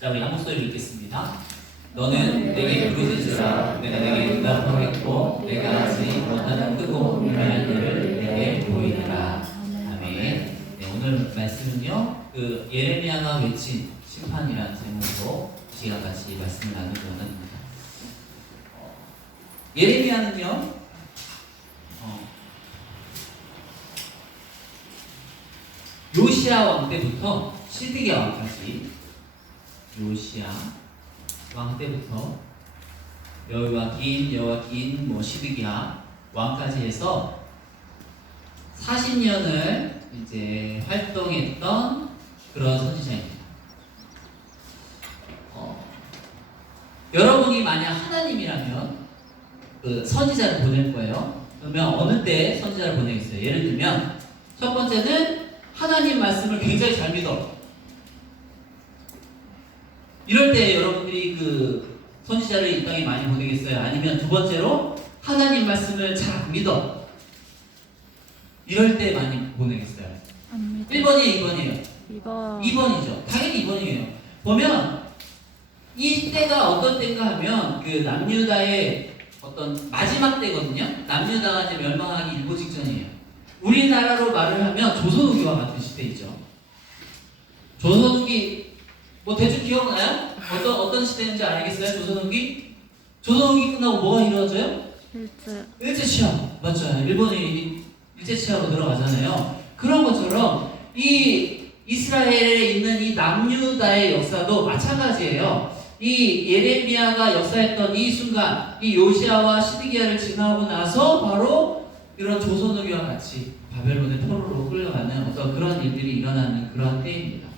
자, 우리 한 목소리로 읽겠습니다. 너는 내게 부르짖으라. 내가 내게 응답하겠고 내가 하지 못하는 크고 유명한 일을 내게 보이리라. 아멘. 네, 오늘 말씀은요, 그 예레미야가 외친 심판이라는 제목으로 시간 같이 말씀을 나누기 원합니다. 예레미야는요, 요시야 왕 때부터 시드기야 왕까지, 요시야 왕 때부터 여호와긴, 시드기야 왕까지 해서 40년을 이제 활동했던 그런 선지자입니다. 여러분이 만약 하나님이라면 그 선지자를 보낼 거예요. 그러면 어느 때 선지자를 보내겠어요? 예를 들면 첫 번째는 하나님 말씀을 굉장히 잘 믿어. 이럴 때 여러분들이 그 선지자를 이 땅에 많이 보내겠어요? 아니면 두 번째로 하나님 말씀을 잘 안 믿어. 이럴 때 많이 보내겠어요? 1번이에요, 2번이에요? 2번이죠. 당연히 2번이에요. 보면 이 때가 어떤 때인가 하면 그 남유다의 어떤 마지막 때거든요. 남유다가 이제 멸망하기 일보 직전이에요. 우리나라로 말을 하면 조선 후기와 같은 시대이죠. 조선 후기 뭐 대충 기억나요? 어떤 시대인지 알겠어요? 조선 후기? 조선 후기 끝나고 뭐가 이루어져요? 일제 치하. 맞죠? 일본이 일제 치하로 들어가잖아요. 그런 것처럼 이 이스라엘에 있는 이 남유다의 역사도 마찬가지예요. 이 예레미야가 역사했던 이 순간, 이 요시야와 시드기야를 지나고 나서 바로 이런 조선 후기와 같이 바벨론의 포로로 끌려가는 어떤 그런 일들이 일어나는 그러한 때입니다.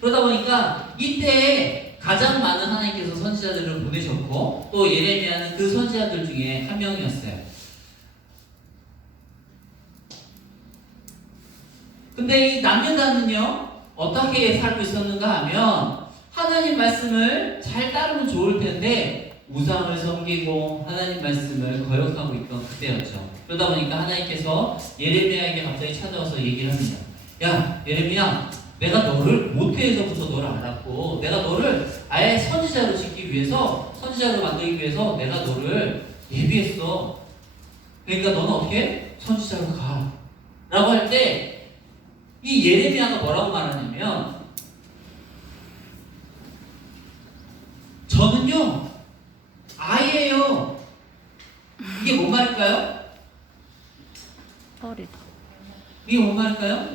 그러다 보니까 이때에 가장 많은 하나님께서 선지자들을 보내셨고 또 예레미야는 그 선지자들 중에 한 명이었어요. 근데 이 남유다는요, 어떻게 살고 있었는가 하면 하나님 말씀을 잘 따르면 좋을 텐데 우상을 섬기고 하나님 말씀을 거역하고 있던 그때였죠. 그러다 보니까 하나님께서 예레미야에게 갑자기 찾아와서 얘기를 합니다. 야, 예레미야, 내가 너를 모태에서부터 너를 알았고 내가 너를 아예 선지자로 짓기 위해서, 선지자로 만들기 위해서 내가 너를 예비했어. 그러니까 너는 어떻게? 선지자로 가. 라고 할 때 이 예레미야가 뭐라고 말하냐면, 저는요 아이예요. 이게 뭔 말일까요? 어리다. 이게 뭔 말일까요?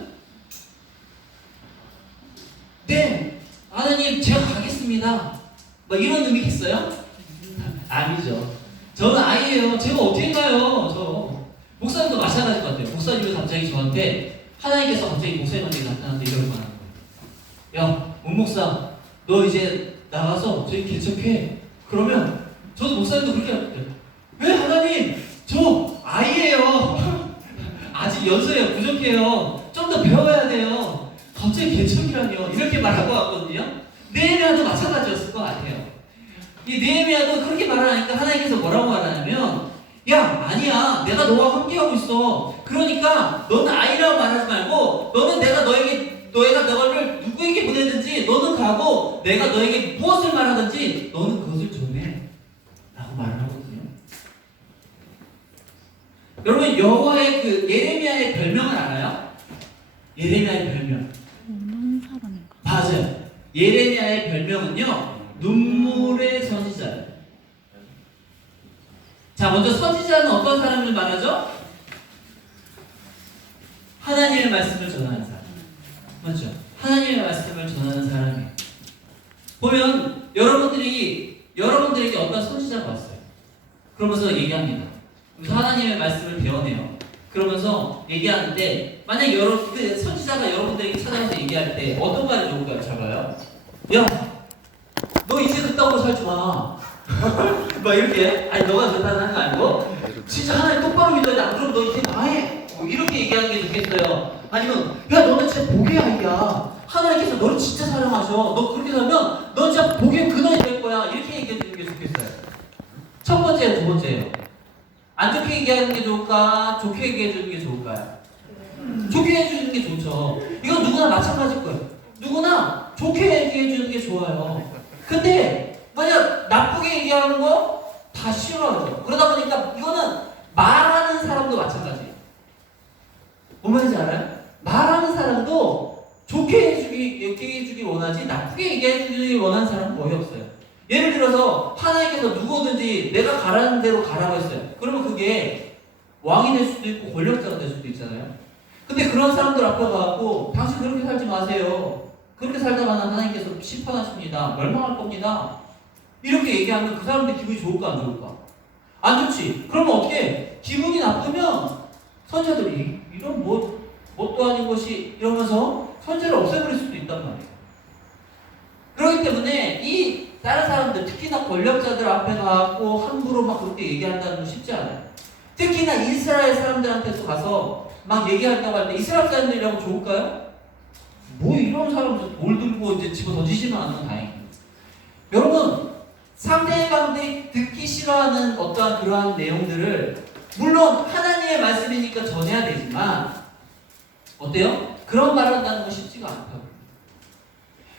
네, 하나님 제가 가겠습니다. 뭐 이런 의미겠어요? 아니죠. 저는 아이예요. 제가 어떻게 가요? 저 목사님도 마찬가지일 것 같아요. 목사님이 갑자기 저한테 하나님께서 갑자기 목사님한테 나타나는데 이럴 거 하는 거예요. 야, 문 목사, 너 이제 나가서 저희 개척해. 그러면 저도 목사님도 그렇게 할게요. 왜 하나님? 저 아이예요. 아직 연소해요. 부족해요. 좀 더 배워야 돼요. 갑자기 개척이라뇨. 이렇게 말하고 왔거든요. 느헤미야도 마찬가지였을 것 같아요. 이 느헤미야도 그렇게 말하니까 하나님께서 뭐라고 말하냐면, 야, 아니야. 내가 너와 함께하고 있어. 그러니까 너는 아이라고 말하지 말고 너는 너희가 너를 누구에게 보내든지 너는 가고 내가 너에게 무엇을 말하든지 너는 그것을 전해. 라고 말을 하거든요. 여러분, 여호와의 그 예레미야의 별명을 알아요? 예레미야의 별명. 사람인가? 맞아요. 예레미야의 별명은요, 눈물의 선지자예요. 자, 먼저 선지자는 어떤 사람을 말하죠? 하나님의 말씀을 전하는 사람. 맞죠? 하나님의 말씀을 전하는 사람이에요. 보면 여러분들에게 어떤 선지자가 왔어요. 그러면서 얘기합니다. 그래서 하나님의 말씀을 배워내요. 그러면서 얘기하는데, 만약 그 선지자가 여러분들에게 찾아와서 얘기할 때 어떤 말이 좋을까요? 잘 봐요. 야, 너 이제 그따구로 살지 마. 막 이렇게, 아니 너가 그렇다는 거 아니고 진짜 하나님 똑바로 믿어야 돼. 안 그러면 너 이제 망해. 뭐 이렇게 얘기하는 게 좋겠어요. 아니면 야, 너는 진짜 복의 아이야. 하나님께서 너를 진짜 사랑하셔. 너 그렇게 살면 너 진짜 복의 근원이 될 거야. 이렇게 얘기해 주는 게 좋겠어요. 첫 번째예요, 두 번째예요. 안 좋게 얘기하는 게 좋을까? 좋게 얘기해 주는 게 좋을까요? 좋게 해주는 게 좋죠. 이건 누구나 마찬가지일 거예요. 누구나 좋게 얘기해 주는 게 좋아요. 근데 만약 나쁘게 얘기하는 거 다 싫어하죠. 그러다 보니까 이거는 말하는 사람도 마찬가지예요. 뭔 말인지 알아요? 말하는 사람도 좋게 얘기해 주길 원하지 나쁘게 얘기해 주길 원하는 사람은 거의 없어요. 예를 들어서 하나님께서 누구든지 내가 가라는 대로 가라고 했어요. 그러면 그게 왕이 될 수도 있고 권력자가 될 수도 있잖아요. 근데 그런 사람들 앞에 가고 당신 그렇게 살지 마세요. 그렇게 살다가는 하나님께서 심판하십니다. 멸망할 겁니다. 이렇게 얘기하면 그 사람들 기분이 좋을까 안 좋을까? 안 좋지. 그러면 어떻게? 기분이 나쁘면 선자들이 이런 뭣도 아닌 것이 이러면서 선자를 없애버릴 수도 있단 말이에요. 그렇기 때문에 이 다른 사람들 특히나 권력자들 앞에 가고 함부로 막 그렇게 얘기한다는 건 쉽지 않아요. 특히나 이스라엘 사람들한테서 가서 막 얘기한다고 할 때 이스라엘 사람들이라고 좋을까요? 뭐 이런 사람들 돌 들고 이제 집어 던지지만 않으면 다행이에요. 여러분 상대방들이 듣기 싫어하는 어떠한 그러한 내용들을 물론 하나님의 말씀이니까 전해야 되지만 어때요? 그런 말을 한다는 건 쉽지가 않다고.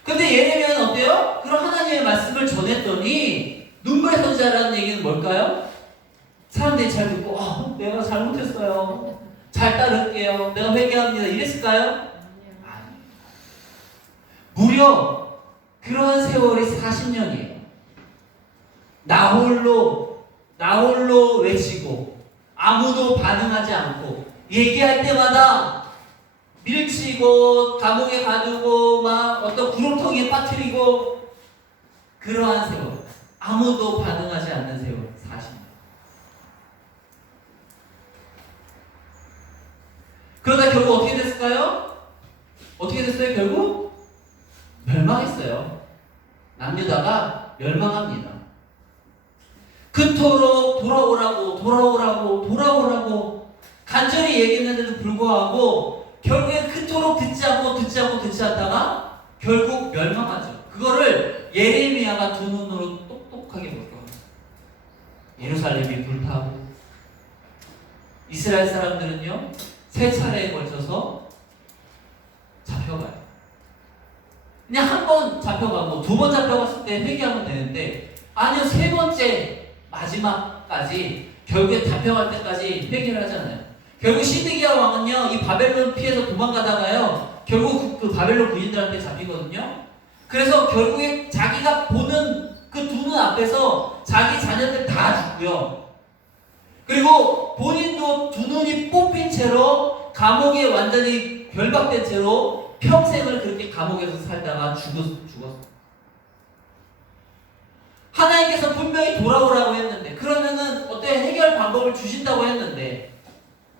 근데 예레미야는 어때요? 그런 하나님의 말씀을 전했더니 눈물의 선지자라는 얘기는 뭘까요? 사람들이 잘 듣고 내가 잘못했어요. 잘 따를게요. 내가 회개합니다. 이랬을까요? 아니요. 무려 그러한 세월이 40년이에요. 나 홀로 외치고 아무도 반응하지 않고 얘기할 때마다 밀치고 감옥에 가두고 막 어떤 구렁텅이에 빠뜨리고 그러한 세월, 아무도 반응하지 않는 세월 40년. 그러다 결국 어떻게 됐을까요? 어떻게 됐어요? 결국 멸망했어요. 남유다가 멸망합니다. 그토록 돌아오라고 간절히 얘기했는데도 불구하고 결국엔 그토록 듣지 않다가 결국 멸망하죠. 그거를 예레미야가 두 눈으로 똑똑하게 볼 거예요. 예루살렘이 불타고 이스라엘 사람들은요 3차례에 걸쳐서 잡혀가요. 그냥 한 번 잡혀가고 2번 잡혀갔을 때 회개하면 되는데 아니요 3번째 마지막까지 결국에 잡혀갈 때까지 회개를 하잖아요. 결국 시드기야 왕은요 이 바벨론 피해서 도망가다가요 결국 그 바벨론 군인들한테 잡히거든요. 그래서 결국에 자기가 보는 그 두 눈 앞에서 자기 자녀들 다 죽고요. 그리고 본인도 두 눈이 뽑힌 채로 감옥에 완전히 결박된 채로 평생을 그렇게 감옥에서 살다가 죽었어. 하나님께서 분명히 돌아오라고 했는데 그러면은 어떤 해결 방법을 주신다고 했는데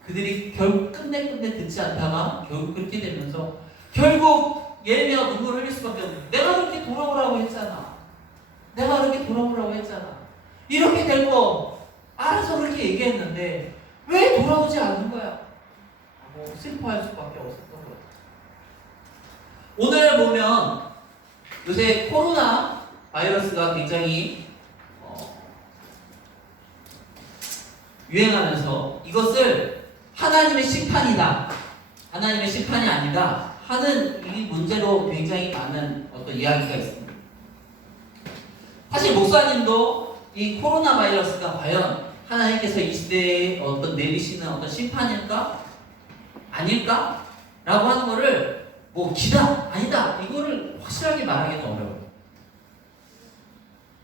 그들이 결국 끝내 듣지 않다가 결국 그렇게 되면서 결국 예레미야가 눈물을 흘릴 수밖에 없는 내가 그렇게 돌아오라고 했잖아. 이렇게 될 거 알아서 그렇게 얘기했는데 왜 돌아오지 않는 거야? 슬퍼할 수밖에 없었던 거예요. 오늘 보면 요새 코로나 바이러스가 굉장히 유행하면서 이것을 하나님의 심판이다, 하나님의 심판이 아니다 하는 이 문제로 굉장히 많은 어떤 이야기가 있습니다. 사실 목사님도 이 코로나 바이러스가 과연 하나님께서 이 시대에 어떤 내리시는 어떤 심판일까? 아닐까? 라고 하는 거를 기다, 아니다 이거를 확실하게 말하기는 어려워요.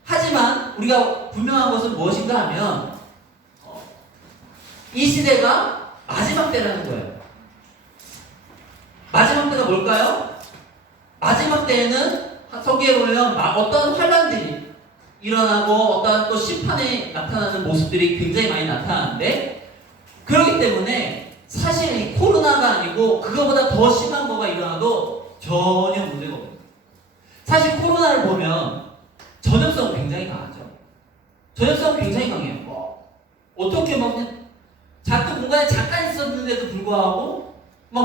하지만 우리가 분명한 것은 무엇인가 하면 이 시대가 마지막 때라는 거예요. 마지막 때가 뭘까요? 마지막 때에는 서기에 보면 어떤 환란들이 일어나고 어떤 또 심판에 나타나는 모습들이 굉장히 많이 나타나는데 그렇기 때문에 사실 이 코로나가 아니고 그거보다 더 심한 거가 일어나도 전혀 문제가 없어요. 사실 코로나를 보면 전염성은 굉장히 강하죠. 전염성은 굉장히 강해요. 어떻게 작은 공간에 잠깐 있었는데도 불구하고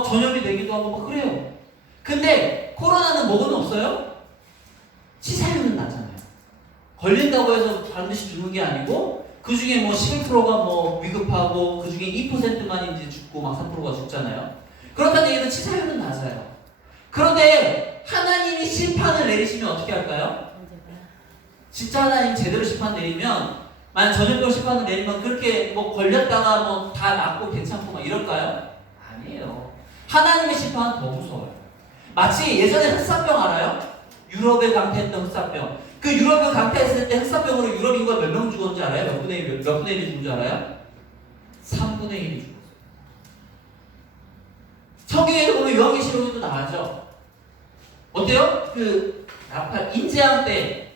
전염이 되기도 하고 그래요. 근데 코로나는 뭐는 없어요? 치사율은 낮잖아요. 걸린다고 해서 반드시 죽는 게 아니고 그 중에 11%가 위급하고 그 중에 2%만 이제 죽고 3%가 죽잖아요. 그렇다는 얘기는 치사율은 낮아요. 그런데 하나님이 심판을 내리시면 어떻게 할까요? 진짜 하나님 제대로 심판 내리면, 만약 전염병 심판을 내리면 그렇게 뭐 걸렸다가 뭐 다 낫고 괜찮고 막 이럴까요? 아니에요. 하나님의 심판은 더 무서워요. 마치 예전에 흑사병 알아요? 유럽에 강타했던 흑사병. 그 유럽에 강타했을 때 흑사병으로 유럽 인구가 몇 명 죽었는지 알아요? 몇 분의 1 죽은 줄 알아요? 3분의 1이 죽었어요. 성경에도 보면 요한계시록에도 나와죠. 어때요? 그 나팔 인재왕 때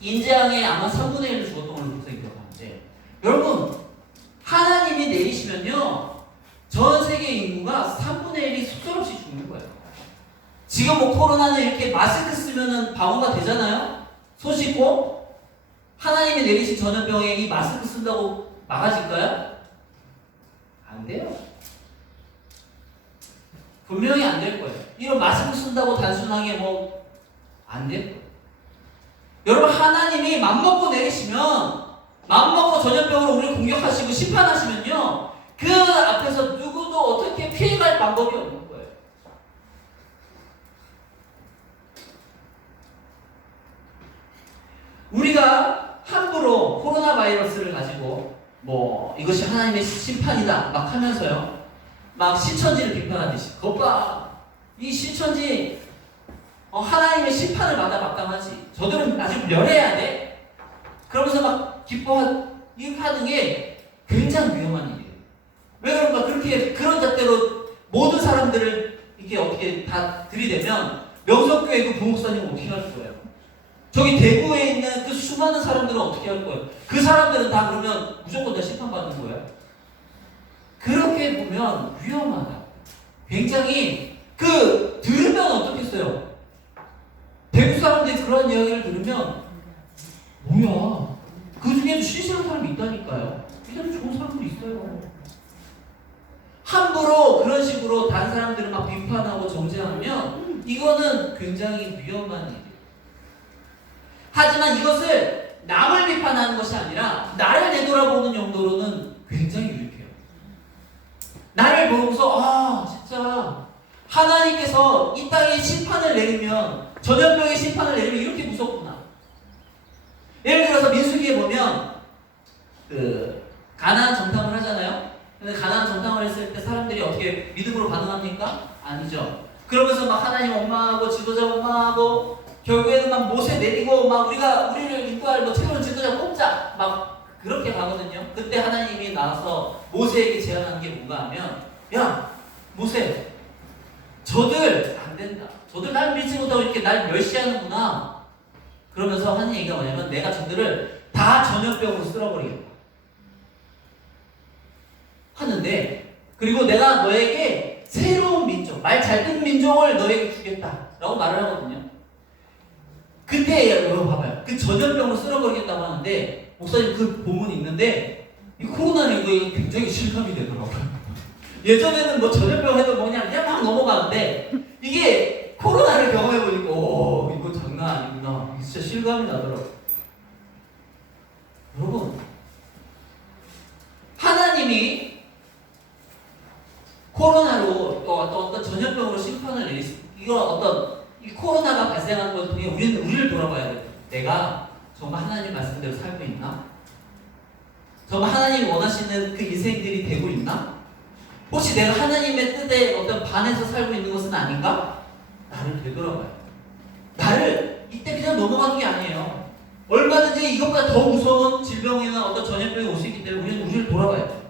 인재왕에 아마 3분의 1로 죽었던 걸로 목사님 기억하는데, 여러분 하나님이 내리시면요 전 세계 인구가 3분의 1이 속절없이 죽는 거예요. 지금 뭐 코로나는 이렇게 마스크 쓰면은 방어가 되잖아요. 손 씻고. 하나님이 내리신 전염병에 이 마스크 쓴다고 막아질까요? 안 돼요. 분명히 안 될 거예요. 이런 마스크 쓴다고 단순하게 뭐 안 될 거예요. 여러분 하나님이 맘먹고 내리시면, 맘먹고 전염병으로 우리를 공격하시고 심판하시면요 그 앞에서 누구도 어떻게 피해갈 방법이 없는 거예요. 우리가 함부로 코로나 바이러스를 가지고 뭐 이것이 하나님의 심판이다 막 하면서요 막 신천지를 비판하듯이, 거봐 이 신천지 하나님의 심판을 받아 마땅하지, 저들은 아주 멸해야 돼, 그러면서 막 기뻐하는 게 굉장히 위험한 일이에요. 왜 그런가? 그렇게 그런 잣대로 모든 사람들을 이렇게 어떻게 다 들이대면 명성교회 그 부목사님은 어떻게 할 거예요? 저기 대구에 있는 그 수많은 사람들은 어떻게 할 거예요? 그 사람들은 다 그러면 무조건 다 심판받는 거예요? 그렇게 보면 위험하다. 굉장히 들으면 어떻겠어요? 대구 사람들이 그런 이야기를 들으면 뭐야? 그 중에도 신실한 사람이 있다니까요. 이들은 좋은 사람들이 있어요. 함부로 그런 식으로 다른 사람들을 막 비판하고 정죄하면 이거는 굉장히 위험한 일이에요. 하지만 이것을 남을 비판하는 것이 아니라 나를 되돌아보는 용도로는 굉장히 유익해요. 나를 보고서 진짜 하나님께서 이 땅에 심판을 내리면, 전염병의 심판을 내리면 이렇게 무섭구나. 예를 들어서 민수기에 보면 가나안 정탐을 하잖아요. 근데 가나안 정탐을 했을 때 사람들이 어떻게 믿음으로 반응합니까? 아니죠. 그러면서 막 하나님 원망하고 지도자 원망하고 결국에는 막 모세 내리고 막 우리를 인도할 뭐 새로운 지도자 뽑자 막 그렇게 가거든요. 그때 하나님이 나와서 모세에게 제안한 게 뭔가 하면, 야 모세, 저들 안 된다. 저들 날 믿지 못하고 이렇게 날 멸시하는구나. 그러면서 하는 얘기가 뭐냐면, 내가 저들을 다 전염병으로 쓸어버리겠다 하는데, 그리고 내가 너에게 새로운 민족, 말 잘 듣는 민족을 너에게 주겠다 라고 말을 하거든요. 그때 여러분 봐봐요. 그 전염병으로 쓸어버리겠다고 하는데, 목사님 그 본문이 있는데 이 코로나19에 굉장히 실감이 되더라고요. 예전에는 뭐 전염병 해도 그냥 막 넘어가는데 이게 코로나를 경험해보니까 이거 장난 아니구나. 진짜 실감이 나더라고요. 여러분 하나님이 코로나로 또 어떤 전염병으로 심판을 내리시, 이거 이 코로나가 발생하는 것을 통해 우리를 돌아봐야 돼요. 내가 정말 하나님 말씀대로 살고 있나? 정말 하나님이 원하시는 그 인생들이 되고 있나? 혹시 내가 하나님의 뜻에 어떤 반해서 살고 있는 것은 아닌가? 나를 되돌아봐요. 나를 이때 그냥 넘어가는 게 아니에요. 얼마든지 이것보다 더 무서운 질병이나 어떤 전염병이 올 수 있기 때문에 우리는 우리를 돌아봐야 돼요.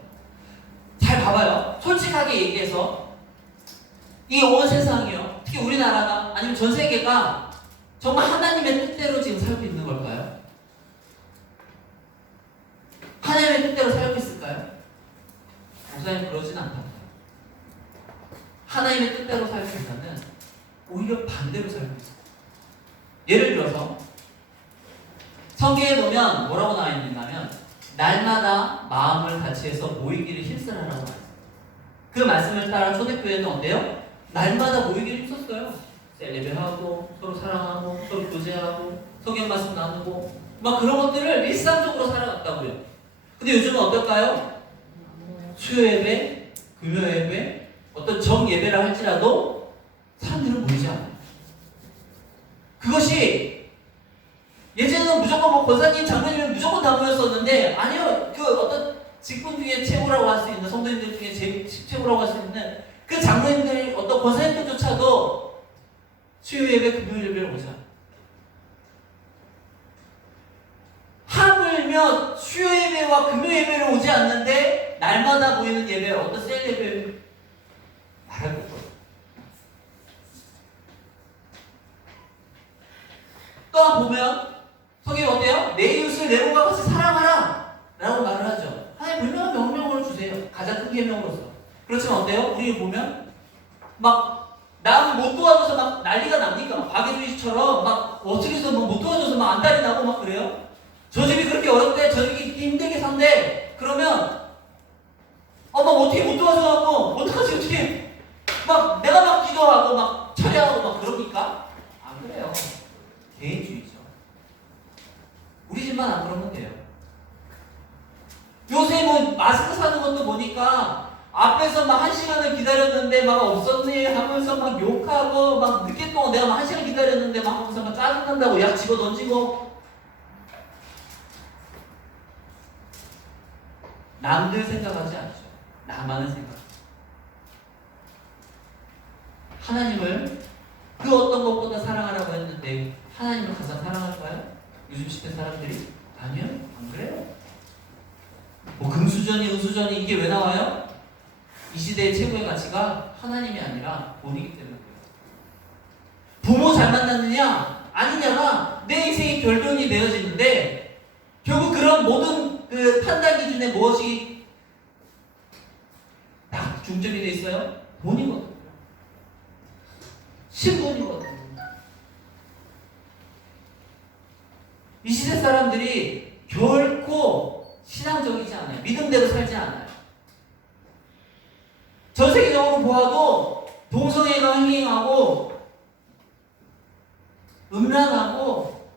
잘 봐봐요. 솔직하게 얘기해서 이 온 세상이요, 특히 우리나라가 아니면 전 세계가 정말 하나님의 뜻대로 지금 살고 있는 걸까요? 하나님의 뜻대로 살고 있을까요? 목사님 그러진 않답니다. 하나님의 뜻대로 살고 있다는 오히려 반대로 살고 있어요. 예를 들어서 성경에 보면 뭐라고 나와 있냐면, 날마다 마음을 같이 해서 모이기를 힘쓰라라고 나와 있어요. 그 말씀을 따라 초대교회는 어때요? 날마다 모이기를 힘썼어요. 셀레브하고 서로 사랑하고 서로 교제하고 성경 말씀 나누고 막 그런 것들을 일상적으로 살아갔다고요. 근데 요즘은 어떨까요? 수요 예배, 금요 예배, 어떤 정 예배라 할지라도 사람들은 모이지 않아요. 그것이 예전에는 무조건 뭐 권사님, 장로님은 무조건 다 모였었는데 아니요. 그 어떤 직분 중에 최고라고 할 수 있는 성도님들 중에 최고라고 할 수 있는 그 장로님들 어떤 권사님들조차도 수요 예배, 금요일 예배를 오자. 하물며 수요 예배와 금요 예배를 오지 않는데 날마다 모이는 예배, 어떤 셀 예배를 말할 것 같아요. 또 보면 성경이 어때요? 내 이웃을 내 몸과 같이 사랑하라 라고 말을 하죠. 하나님 분명한 명령을 주세요. 가장 큰 계명으로서. 그렇지만 어때요? 우리 보면 막 남 못 도와줘서 막 난리가 납니까? 박예주의처럼 막 어떻게 해서 못 도와줘서 막 안달이 나고 막 그래요? 저 집이 그렇게 어렵대, 저 집이 힘들게 산대. 그러면 막 어떻게 못 도와줘갖고 어떡하지 어떻게 막 내가 막 기도하고 막 철야하고 막 그럽니까? 안 그래요. 개인주의죠. 우리 집만 안 그러면 돼요. 요새 뭐 마스크 사는 것도 보니까 앞에서 막 1시간을 기다렸는데 막 없었네 하면서 막 욕하고 막 늦게 또 내가 막 1시간 기다렸는데 막 하면서 막 짜증난다고 약 집어 던지고 남들 생각하지 않죠. 나만을 생각. 하나님을 그 어떤 것보다 사랑하라고 했는데 하나님을 가장 사랑할까요? 요즘 시대 사람들이? 아니요, 안 그래요. 뭐 금수저니 은수저니 이게 왜 나와요? 이 시대의 최고의 가치가 하나님이 아니라 돈이기 때문에 그래요. 부모 잘 만났느냐 아니냐가 내 인생의 결론이 되어지는데 결국 그런 모든 그 판단 기준에 무엇이 딱 중점이 돼 있어요? 돈이거든요. 신분이거든요. 이 시대 사람들이 결코 신앙적이지 않아요. 믿음대로 살지 않아요. 전 세계적으로 보아도 동성애가 횡행하고 음란하고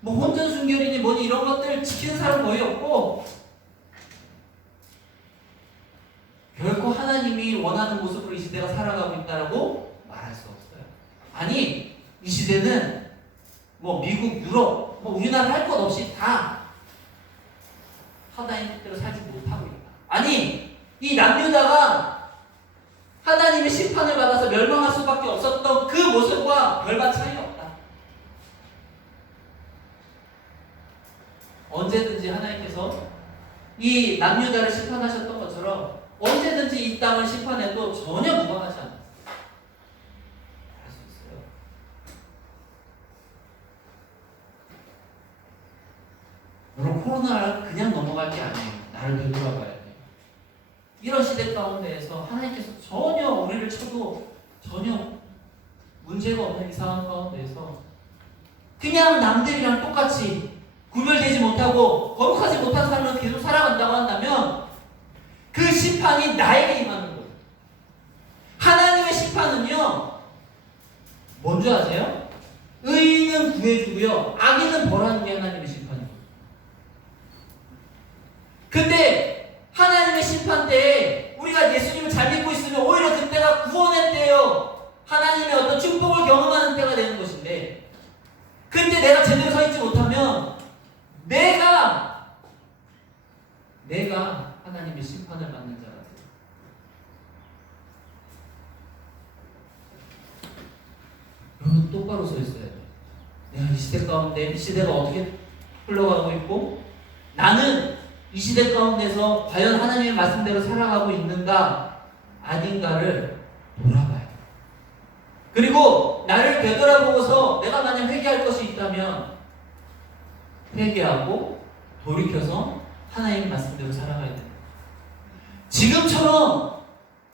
뭐 혼전 순결이니 뭐니 이런 것들 지키는 사람 거의 없고 결코 하나님이 원하는 모습으로 이 시대가 살아가고 있다라고 말할 수 없어요. 아니 이 시대는 뭐 미국, 유럽, 뭐 우리나라 할 것 없이 다 하나님 뜻대로 살지 못하고 있다. 아니 이 남유다가 하나님의 심판을 받아서 멸망할 수밖에 없었던 그 모습과 별반 차이가 없다. 언제든지 하나님께서 이 남유다를 심판하셨던 것처럼 언제든지 이 땅을 심판해도 전혀 무방하지 않아요. 할 수 있어요. 여러분 코로나를 그냥 넘어갈 게 아니에요. 나를 되돌아봐야 돼요. 이런 시대 가운데에서 하나님께서 전혀 우리를 쳐도 전혀 문제가 없는 이 상황 가운데에서 그냥 남들이랑 똑같이 구별되지 못하고 거룩하지 못한 삶을 계속 살아간다고 한다면 그 심판이 나에게 임하는 거예요. 하나님의 심판은요 뭔지 아세요? 의인은 구해주고요 악인은 벌하는 게 하나님의 심판이에요. 근데 하나님의 심판 때에 우리가 예수님을 잘 믿고 있으면 오히려 그때가 구원의 때요 하나님의 어떤 축복을 경험하는 때가 되는 것인데 근데 내가 제대로 서 있지 못하면 내가 하나님의 심판을 받는 자가 돼요. 여러분 똑바로 서 있어야 돼요. 내가 이 시대 가운데 이 시대가 어떻게 흘러가고 있고 나는 이 시대 가운데서 과연 하나님의 말씀대로 살아가고 있는가 아닌가를 돌아봐야 돼요. 그리고 나를 되돌아보고서 내가 만약 회개할 것이 있다면 회개하고 돌이켜서 하나님 말씀대로 살아가야 됩니다. 지금처럼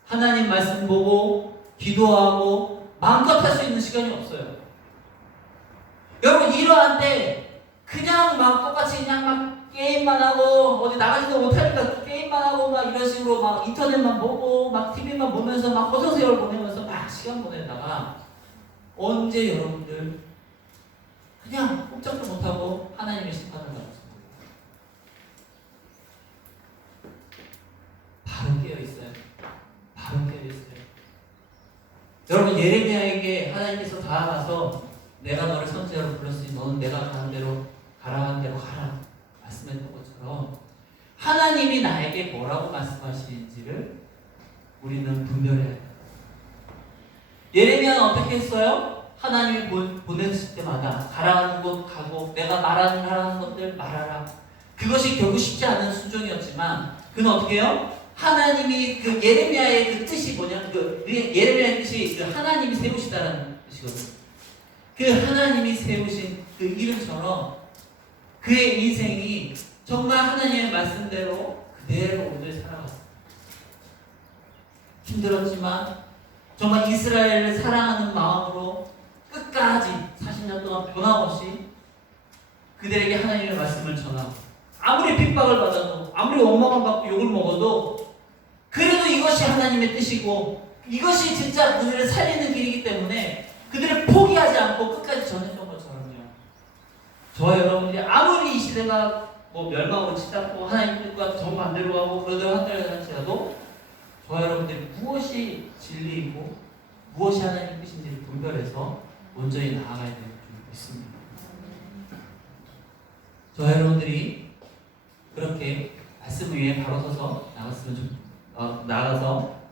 하나님 말씀 보고 기도하고 마음껏 할 수 있는 시간이 없어요. 여러분 이러한 때 그냥 막 똑같이 그냥 막 게임만 하고 어디 나가지도 못하니까 게임만 하고 막 이런 식으로 막 인터넷만 보고 막 TV만 보면서 막 허송세월 보내면서 막 시간 보내다가 언제 여러분들 그냥 꼼짝도 못하고 하나님의 심판을 받았습니다. 바로 깨어있어요. 바로 깨어있어요. 여러분 예레미야에게 하나님께서 다가가서 내가 너를 선지자로 불렀으니 너는 내가 가는 대로 가라 한 대로 가라 말씀했던 것처럼 하나님이 나에게 뭐라고 말씀하시는지를 우리는 분별해야 해요. 예레미야는 어떻게 했어요? 하나님이 보내실 때마다 가라는 곳 가고 내가 하라는 것들 말하라. 그것이 결국 쉽지 않은 순종이었지만 그는 어떻게 해요? 하나님이 그 예레미야의 그 뜻이 뭐냐? 그 예레미야의 뜻이 그 하나님이 세우시다라는 뜻이거든요. 그 하나님이 세우신 그 이름처럼 그의 인생이 정말 하나님의 말씀대로 그대로 오늘 살아갔어요. 힘들었지만 정말 이스라엘을 사랑하는 마음으로 끝까지 40년 동안 변함없이 그들에게 하나님의 말씀을 전하고 아무리 핍박을 받아도 아무리 원망을 받고 욕을 먹어도 그래도 이것이 하나님의 뜻이고 이것이 진짜 그들을 살리는 길이기 때문에 그들을 포기하지 않고 끝까지 전했던 것처럼요. 저와 여러분들이 아무리 이 시대가 뭐 멸망으로 치닫고 하나님 뜻과 정반대로 가고 그러다 한다고 할지라도 저와 여러분들이 무엇이 진리이고 무엇이 하나님 뜻인지를 분별해서 온전히 나아가야 될 줄 믿습니다. 저와 여러분들이 그렇게 말씀 위에 바로 서서 나가서